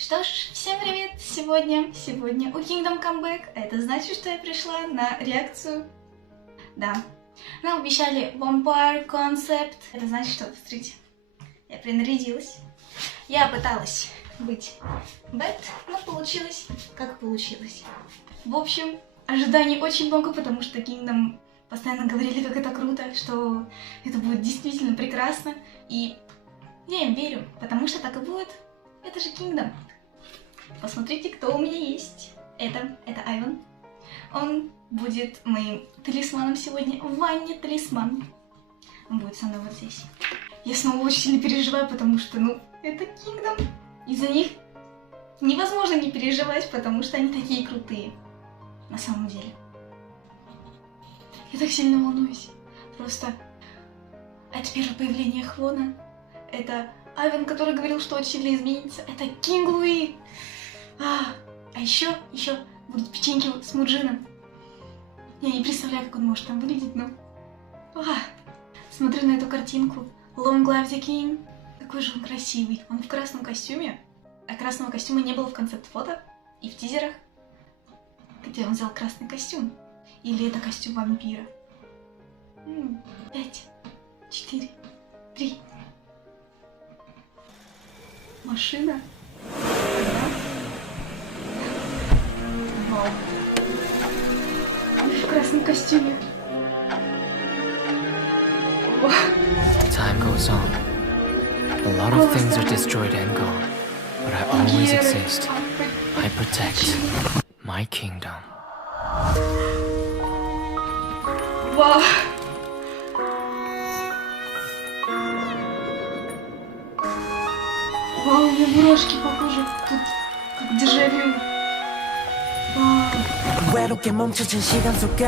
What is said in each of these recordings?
Что ж, всем привет! Сегодня у Kingdom Comeback. Это значит, что я пришла на реакцию. Да. Нам обещали Vampire Concept. Это значит, что, смотрите, я принарядилась. Я пыталась быть Бет, но получилось, как получилось. В общем, ожиданий очень много, потому что Kingdom постоянно говорили, как это круто, что это будет действительно прекрасно. И я им верю, потому что так и будет. Это же Kingdom. Посмотрите, кто у меня есть. Это Айвен. Он будет моим талисманом сегодня. В ванне талисман. Он будет со мной вот здесь. Я снова очень сильно переживаю, потому что, это Kingdom. Из-за них невозможно не переживать, потому что они такие крутые. На самом деле. Я так сильно волнуюсь. Просто это первое появление Хвона. Это Айвен, который говорил, что очень сильно изменится. Это Кинг Луи. А еще будут печеньки с Муджином. Я не представляю, как он может там выглядеть, но... Смотрю на эту картинку. Long Live the King. Какой же он красивый. Он в красном костюме. А красного костюма не было в концепт-фото и в тизерах. Где он взял красный костюм? Или это костюм вампира? 5, 4, 3. Машина. Вау. В красном костюме. Time goes on. A lot of things are destroyed and gone, but I always exist. I protect my kingdom. Вау. Вау, у меня мурашки похожи. Тут как дежавю. 외롭게 멈춰진 시간 속에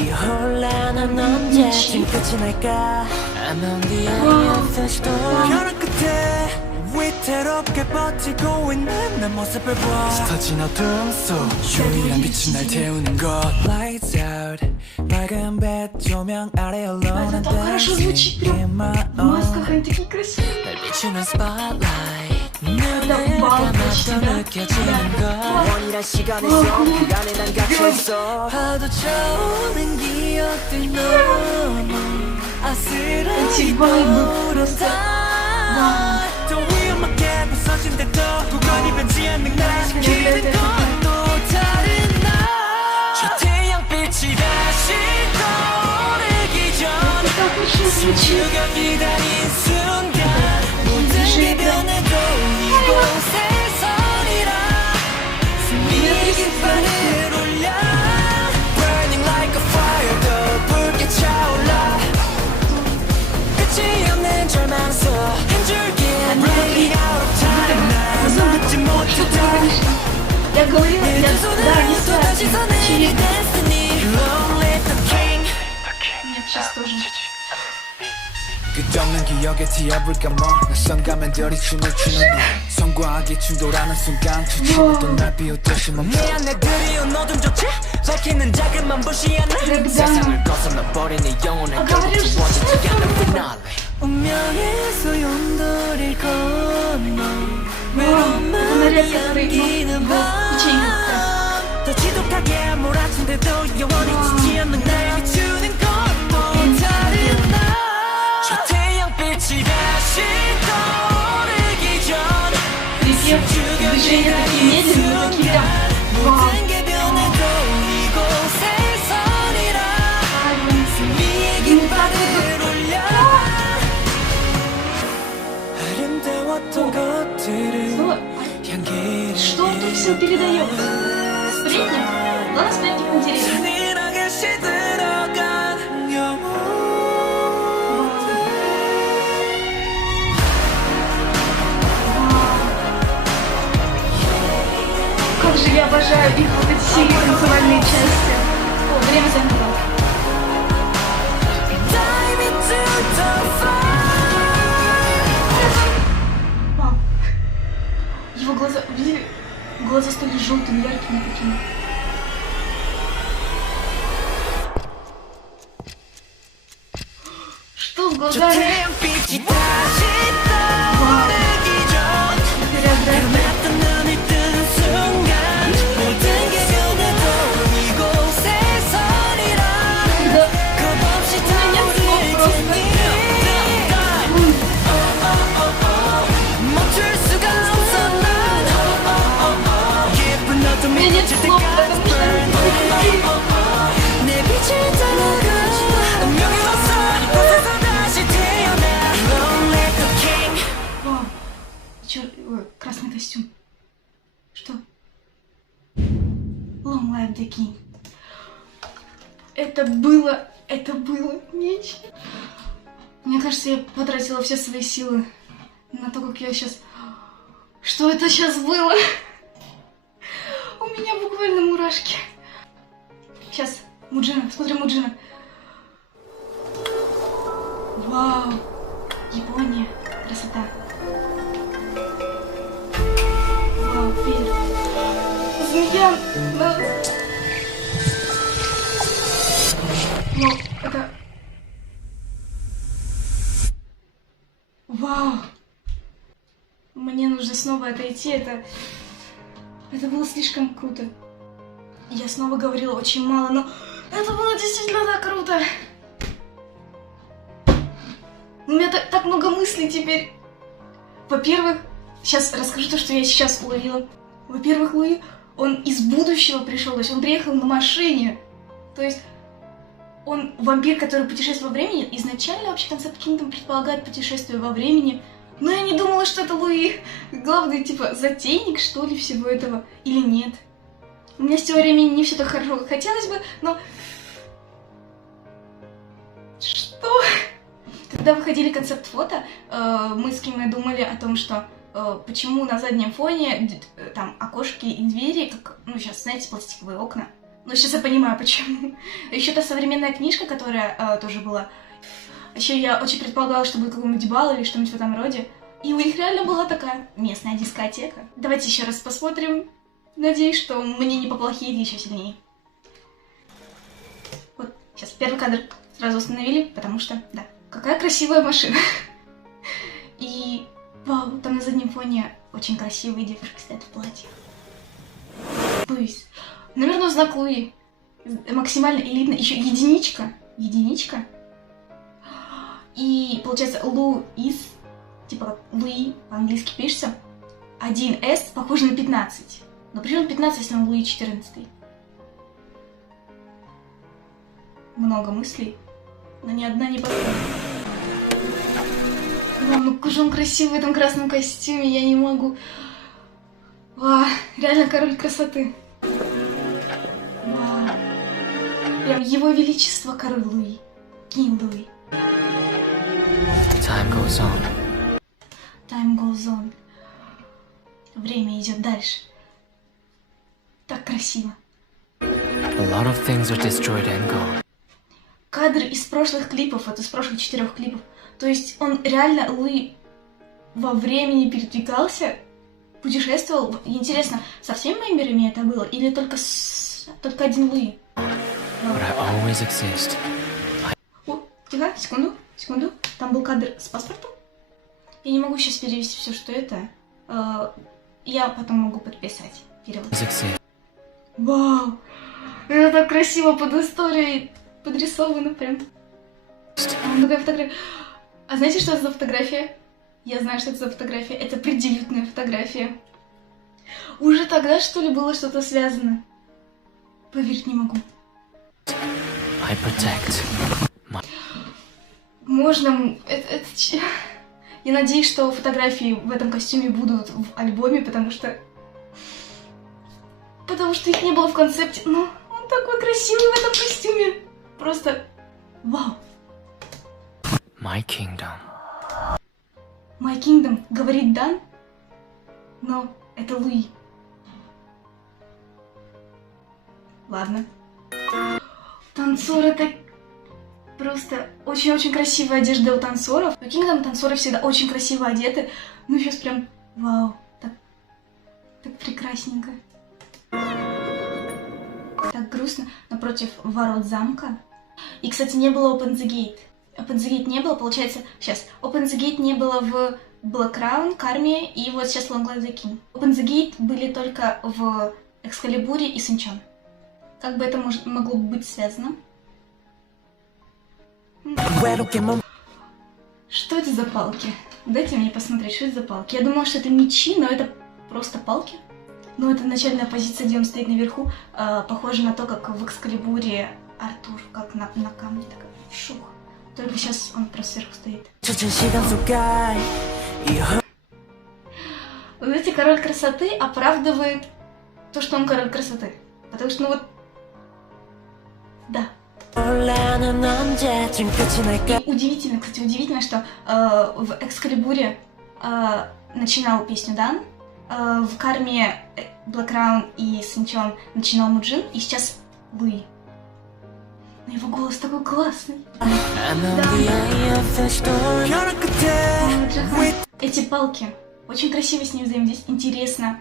이 혼란은 언제쯤 끝이 날까 I'm on the eye of the storm 벼랑 끝에 위태롭게 버티고 있는 내 모습을 봐 짙어진 어둠 속 유일한 빛이 날 태우는 것 Lights out 밝은 빛 조명 아래 Это так хорошо звучит. В масках они такие красивые. 날 비추는 spotlight Когда бал 느껴지는 것 원이란 시간에서 그 안에 난 갇혀있어 파도 차오른 기억들 너무 아슬아슬 떠오른다 또 위험하게 부서진데도 구간이 변치 않는 날 기는 것도 다른 날 저 태양빛이 다시 떠오르기 전 숨죽여 기다린 순간 모든 게 변해도 이곳에 서리라 승리의 깃발을 올려 Burning like a fire 더 붉게 차올라 끝이 없는 절망 속 한 줄기 Running out of time 난 막지 못했다 Я говорила, да, не страшно. Long live the king Мне сейчас тоже. 끝없는 기억에 티아볼까 뭐 낯선 가면들이 춤을 추는 너 성과 악이 충돌하는 순간 주춤은 날 비웃듯이 멈춰 내 안에 그리운 어둠조차 밝히는 자그만 불씨 하나 세상을 벗어나 버린 이 영혼을 결국 주어지지 않는 피날레 운명의 소용돌이를 건너 외로움만 남기는 밤더 지독하게 몰아친데도 영원히 지지 않는 날 비추는 것도 다른 날 저 태양빛이 다시 떠오르기 전 Припев, движения такие медленные, такие прям вау. 모든 게 변해도 이곳에 서리라 승리의 깃발을 올려 아름다웠던 것들을 향기를 Что он тут все передает? Сплетни? Ладно, сплетни интересны. 잔인하게 시들어간 영혼 Как же я обожаю их вот эти сильные танцевальные части. О, время замерло. Dive into the fire. Вау. Его глаза, видели? Глаза стали желтыми, яркими такими. Что с глазами? 태양빛이 다시 떠오르기 전 Переодеть. нет слов, потому что... 내 빛을 따라가 운명이 왔어 이곳에서 다시 태어나 Lonely the King Вау. Ой, красный костюм. Что? Long live the king. Это было нечто. Мне кажется, я потратила все свои силы на то, как я сейчас... Что это сейчас было? У меня буквально мурашки. Сейчас, Муджина, смотрим Муджина. Вау! Япония. Красота. Вау, вверх. Змея! Да. Вау, это... Вау! Мне нужно снова отойти, это было слишком круто. Я снова говорила очень мало, но это было действительно так круто. У меня так много мыслей теперь. Во-первых, сейчас расскажу то, что я сейчас уловила. Во-первых, Луи, он из будущего пришел, то есть он приехал на машине. То есть он вампир, который путешествует во времени. Изначально вообще концепт Kingdom предполагает путешествие во времени. Но я не думала, что это Луи. Главный, типа, затейник, что ли, всего этого. Или нет. У меня с теориями не все так хорошо, как хотелось бы, но... Что? Когда выходили концепт-фото, мы с Кимой думали о том, что почему на заднем фоне там окошки и двери, как, ну, сейчас, знаете, пластиковые окна. Ну, сейчас я понимаю, почему. Еще та современная книжка, которая тоже была. Еще я очень предполагала, что будет какой-нибудь бал или что-нибудь в этом роде. И у них реально была такая местная дискотека. Давайте еще раз посмотрим. Надеюсь, что мне не поплохеет еще сильнее. Вот, сейчас первый кадр сразу установили, потому что, да, какая красивая машина. И, вау, там на заднем фоне очень красивые девушки стоят в платье. Луис. Наверное, знак Луи. Максимально элитно. Еще единичка. Единичка. И, получается, Луис, типа как Луи по-английски пишется, 1С похоже на 15. Но причем 15, если он Луи 14. Много мыслей, но ни одна не подходит. Вау, ну какой же он красивый в этом красном костюме, я не могу. Вау, реально король красоты. Вау. Прям его величество король Луи. Кинг Луи. Time goes on. Time goes on. Время идет дальше. Так красиво. A lot of things are destroyed and gone. Кадры из прошлых клипов, вот из прошлых 4 клипов. То есть он реально, Луи, во времени передвигался, путешествовал. Интересно, со всеми мемберами это было? Или только один Луи? But I always exist. О, тихо, секунду. Там был кадр с паспортом. Я не могу сейчас перевести все, что это. Я потом могу подписать перевод. Always exist. Вау! Это так красиво под историей подрисовано прям. Такая фотография. А знаете, что это за фотография? Я знаю, что это за фотография. Это преддебютная фотография. Уже тогда, что ли, было что-то связано? Поверить не могу. I protect. Можно... Я надеюсь, что фотографии в этом костюме будут в альбоме, потому что их не было в концепте. Но он такой красивый в этом костюме. Просто вау. My kingdom. My Kingdom говорит Дан, но это Луи. Ладно. Танцоры так... Просто очень-очень красивая одежда у танцоров. У Kingdom танцоры всегда очень красиво одеты. Ну сейчас прям вау. Так прекрасненько. Так грустно. Напротив ворот замка. И, кстати, не было Open the Gate. Open the Gate не было, получается... Сейчас. Open the Gate не было в Black Crown, Карме и вот сейчас Long Live the King. Open the Gate были только в Экскалибуре и Синчон. Как бы это могло быть связано? Что это за палки? Дайте мне посмотреть, что это за палки. Я думала, что это мечи, но это просто палки. Но это начальная позиция, где он стоит наверху, похоже на то, как в Экскалибуре Артур, как на камне, так шух. Только сейчас он просто сверху стоит. Вы знаете, король красоты оправдывает то, что он король красоты. Потому что, ну вот... Да. И удивительно, кстати, удивительно, что в Экскалибуре начинал песню Дан, в Карме Black Crown и Синчон начинал Муджин, и сейчас Луи. Но его голос такой классный. Эти палки. Очень красиво с ним взаимодействовать. Интересно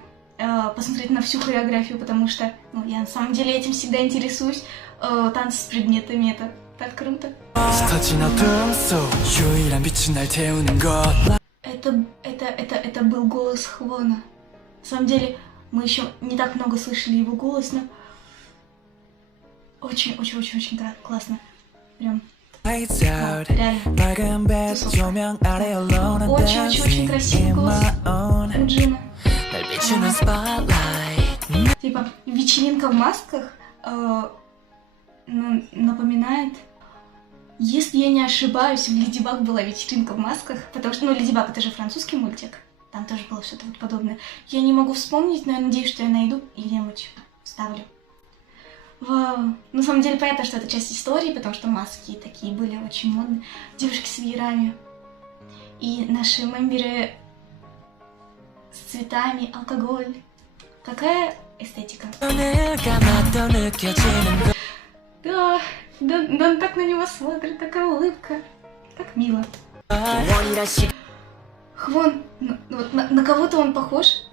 посмотреть на всю хореографию, потому что ну, я на самом деле этим всегда интересуюсь. Танцы с предметами, это так круто. Это был голос Хвона. На самом деле, мы еще не так много слышали его голос, но очень-очень-очень классно. Прям. Реально. Очень-очень красивый голос у Джина. Типа, вечеринка в масках напоминает... Если я не ошибаюсь, в Леди Баг была вечеринка в масках, потому что, ну, Леди Баг это же французский мультик, там тоже было что-то вот подобное. Я не могу вспомнить, но я надеюсь, что я найду и где-нибудь вставлю. Вау. На самом деле понятно, что это часть истории, потому что маски такие были очень модные. Девушки с веерами. И наши мемберы с цветами, алкоголь. Какая эстетика. Да, он так на него смотрит, такая улыбка. Так мило. Хвон, вот на кого-то он похож.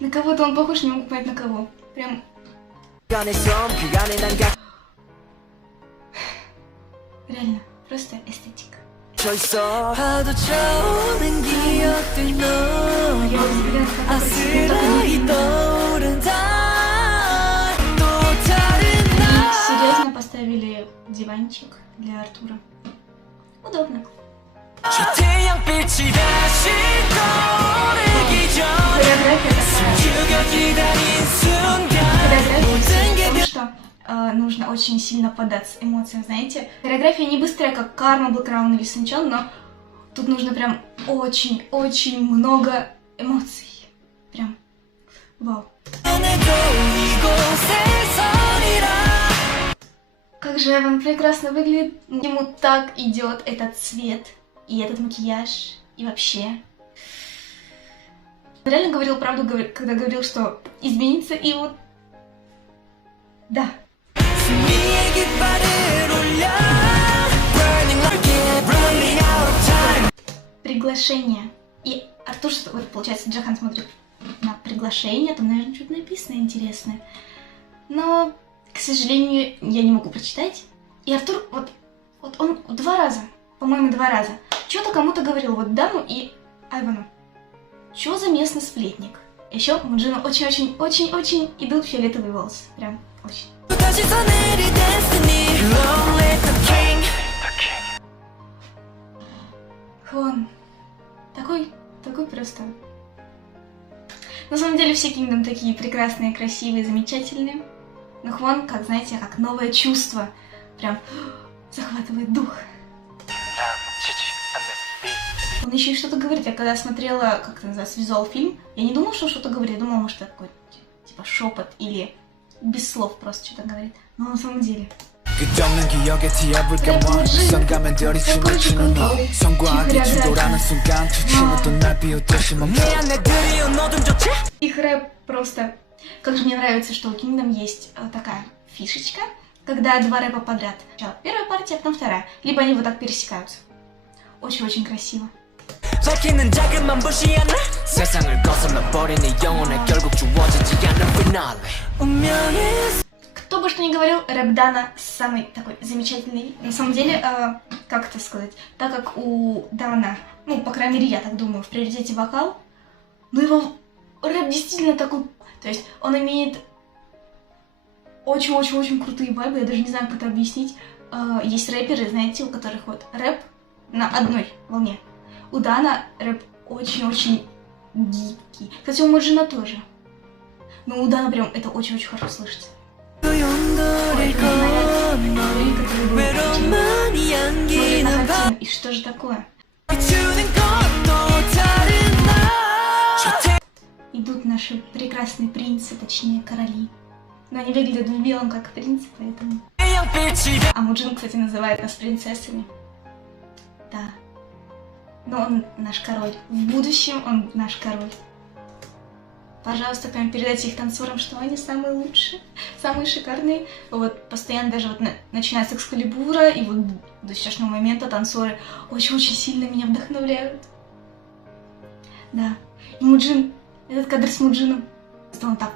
На кого-то он похож, не могу понять на кого. Прям... Реально, просто эстетика. Серьезно поставили диванчик для Артура. Удобно. Потому что нужно очень сильно поддаться эмоциям, знаете. Хореография не быстрая, как Карма, Black Crown или Синчон, но тут нужно прям очень-очень много эмоций. Прям вау. Как же он прекрасно выглядит. Ему так идет этот цвет и этот макияж и вообще. Он реально говорил правду, когда говорил, что изменится, и вот... Да. Приглашение. И Артур, что вот получается, Джохан смотрит на приглашение, там, наверное, что-то написано интересное. Но, к сожалению, я не могу прочитать. И Артур, вот он 2 раза, по-моему, 2 раза, что-то кому-то говорил, вот Дану и Айвану. Чё за местный сплетник? Еще Муджину очень-очень-очень идут фиолетовые волосы. Прям очень. Хвон. Такой просто. На самом деле все Kingdom такие прекрасные, красивые, замечательные. Но Хвон, как знаете, как новое чувство. Прям захватывает дух. Он еще и что-то говорит. Я когда смотрела, как это называется, визуал-фильм, я не думала, что что-то говорит. Я думала, может, это какой-то типа шепот или без слов просто что-то говорит. Но на самом деле. Их рэп просто... Как же мне нравится, что у Kingdom есть такая фишечка, когда 2 рэпа подряд. Сначала первая партия, потом вторая. Либо они вот так пересекаются. Очень-очень красиво. Кто бы что ни говорил, рэп Дана самый такой замечательный. На самом деле, как это сказать, так как у Дана, ну, по крайней мере, я так думаю, в приоритете вокал, но его рэп действительно такой, то есть он имеет очень-очень-очень крутые вайбы, я даже не знаю, как это объяснить. Есть рэперы, знаете, у которых вот рэп на одной волне. У Дана рэп очень-очень гибкий. Кстати, у Моджина тоже. Ну, да, прям это очень-очень хорошо слышится. И что же такое? Идут наши прекрасные принцы, точнее короли. Но они выглядят в белом как принцы, поэтому... А Моджин, кстати, называет нас принцессами. Да. Но он наш король. В будущем он наш король. Пожалуйста, прям передайте их танцорам, что они самые лучшие, самые шикарные. Вот постоянно даже вот начиная с Экскалибура и вот до сегодняшнего момента танцоры очень-очень сильно меня вдохновляют. Да. И Моджин, этот кадр с Моджином, что он так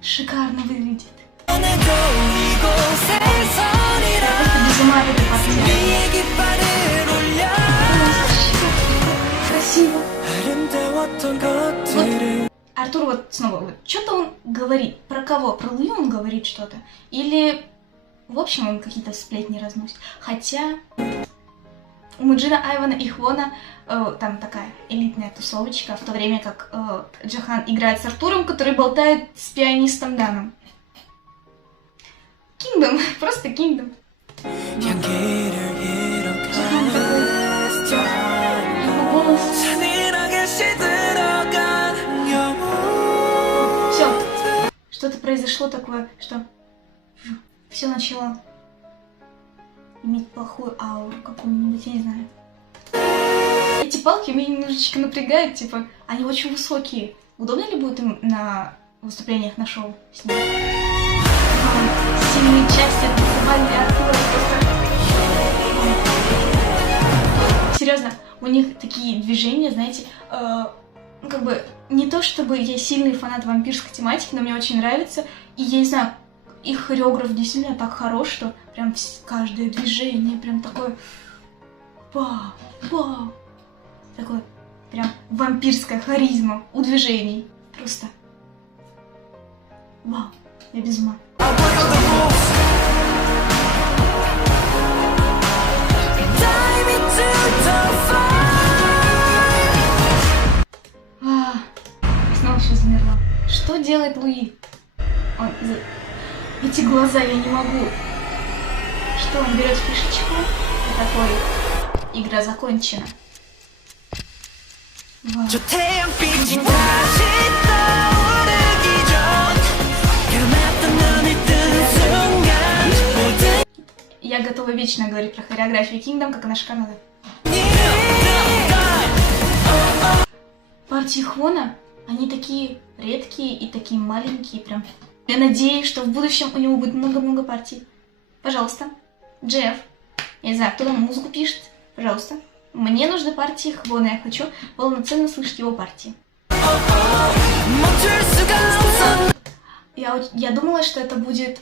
шикарно выглядит. Я просто без ума от этой партии. Красиво. Вот Артур вот снова, вот, что-то он говорит. Про кого? Про Луи он говорит что-то? Или, в общем, он какие-то сплетни разносит? Хотя у Моджина, Айвана и Хвона там такая элитная тусовочка, в то время как Джохан играет с Артуром, который болтает с пианистом Даном. Кингдом, просто Кингдом. Все, что-то произошло такое, что все начало иметь плохую ауру какую-нибудь, я не знаю. Эти палки меня немножечко напрягают, типа, они очень высокие. Удобно ли будет им на выступлениях на шоу снимать? Сильные части танцевали Артура просто... Серьезно, у них такие движения, знаете, ну как бы не то чтобы я сильный фанат вампирской тематики, но мне очень нравится. И я не знаю, их хореограф действительно так хорош, что прям каждое движение прям такое... Вау, вау. Такое прям вампирская харизма у движений. Просто... Вау, я без ума. Снова все замерло. Что делает Луи? Эти глаза я не могу. Что, он берет фишечку и такой, игра закончена. Вау. Я готова вечно говорить про хореографию Kingdom, как она шикарна. Партии Хвона, они такие редкие и такие маленькие прям. Я надеюсь, что в будущем у него будет много-много партий. Пожалуйста, Джефф, я не знаю, кто там музыку пишет, пожалуйста. Мне нужны партии Хвона, я хочу полноценно слышать его партии. Я думала, что это будет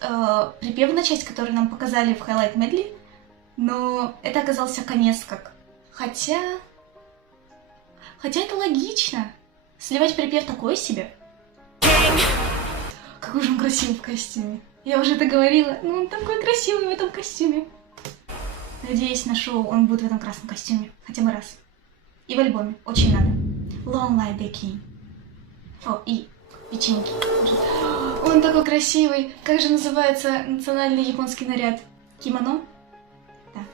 припевная часть, которую нам показали в Highlight Medley, но это оказался конец как. Хотя это логично. Сливать припев такой себе. Какой же он красивый в костюме. Я уже это говорила. Ну, он такой красивый в этом костюме. Надеюсь, на шоу он будет в этом красном костюме. Хотя бы раз. И в альбоме. Очень надо. Long Live the King. О, и печеньки. Он такой красивый. Как же называется национальный японский наряд? Кимоно? Да.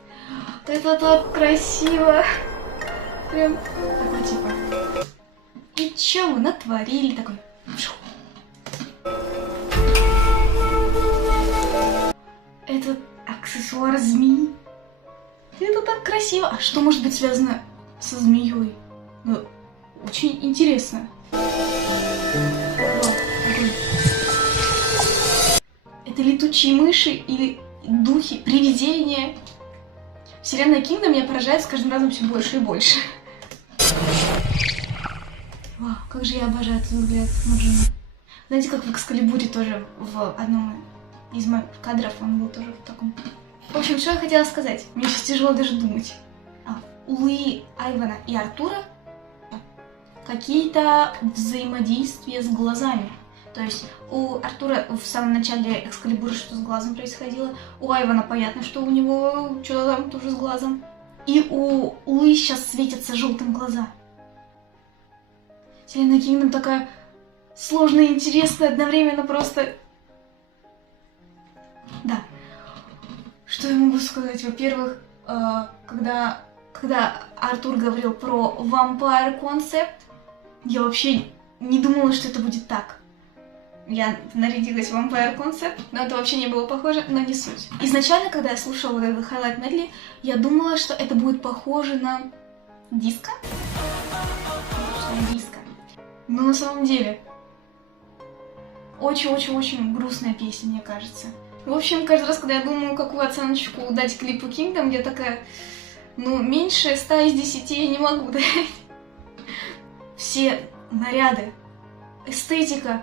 Это так красиво. Прям такой типа. И чё вы натворили? Такой. Этот аксессуар змеи. Это так красиво. А что может быть связано со змеей? Ну, очень интересно. Это летучие мыши или духи, привидения? Вселенная Kingdom меня поражает с каждым разом все больше и больше. Вау, как же я обожаю этот взгляд Моджина. Знаете, как в Экскалибуре тоже в одном из моих кадров он был тоже в таком... В общем, что я хотела сказать? Мне сейчас тяжело даже думать. У Луи, Айвана и Артура какие-то взаимодействия с глазами. То есть у Артура в самом начале Экскалибура что с глазом происходило. У Айвана понятно, что у него что-то там тоже с глазом. И у Луи сейчас светятся желтым глаза. Вселенная Kingdom такая сложная и интересная, одновременно просто... Да. Что я могу сказать? Во-первых, когда Артур говорил про Vampire Concept, я вообще не думала, что это будет так. Я нарядилась в Vampire Concept, но это вообще не было похоже, но не суть. Изначально, когда я слушала вот этот Highlight Medley, я думала, что это будет похоже на диско. Но на самом деле очень-очень-очень грустная песня, мне кажется. В общем, каждый раз, когда я думаю, какую оценочку дать клипу Kingdom, я такая, ну, меньше 100 из 10 я не могу дать. Все наряды, эстетика,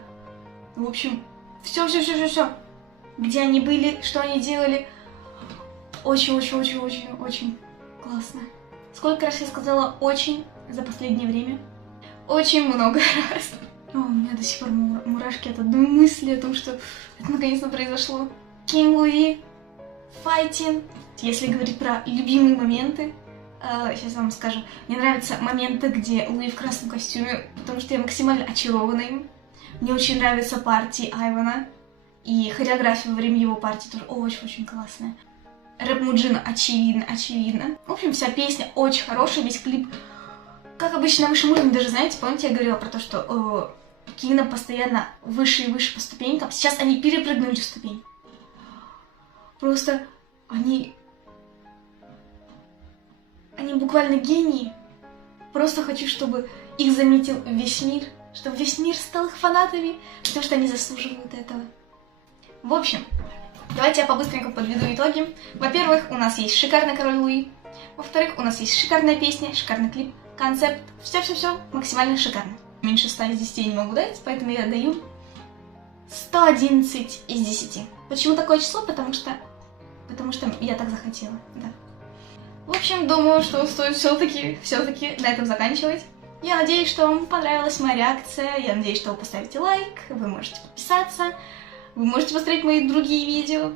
в общем, все. Где они были, что они делали. Очень классно. Сколько раз я сказала «очень» за последнее время? Очень много раз. О, у меня до сих пор мурашки от одной мысли о том, что это наконец-то произошло. King Луи, fighting. Если говорить про любимые моменты, сейчас вам скажу. Мне нравятся моменты, где Луи в красном костюме, потому что я максимально очарована им. Мне очень нравятся партии Айвана. И хореография во время его партии тоже очень-очень классная. Рэп Муджина очевидно. В общем, вся песня очень хорошая, весь клип. Как обычно, на высшем уровне, даже, знаете, помните, я говорила про то, что Kingdom постоянно выше и выше по ступенькам. Сейчас они перепрыгнули ступень. Просто они буквально гении. Просто хочу, чтобы их заметил весь мир, чтобы весь мир стал их фанатами, потому что они заслуживают этого. В общем, давайте я по-быстренькому подведу итоги. Во-первых, у нас есть шикарный король Луи. Во-вторых, у нас есть шикарная песня, шикарный клип, концепт. Все максимально шикарно. Меньше 100 из 10 я не могу дать, поэтому я даю 111 из 10. Почему такое число? Потому что я так захотела, да. В общем, думаю, что стоит все-таки на этом заканчивать. Я надеюсь, что вам понравилась моя реакция. Я надеюсь, что вы поставите лайк, вы можете подписаться, вы можете посмотреть мои другие видео,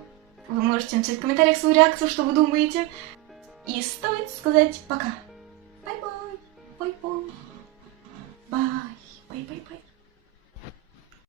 вы можете написать в комментариях свою реакцию, что вы думаете. И стоит сказать пока. Бай-бай. Бай-бай. Бай. Бай-бай-бай.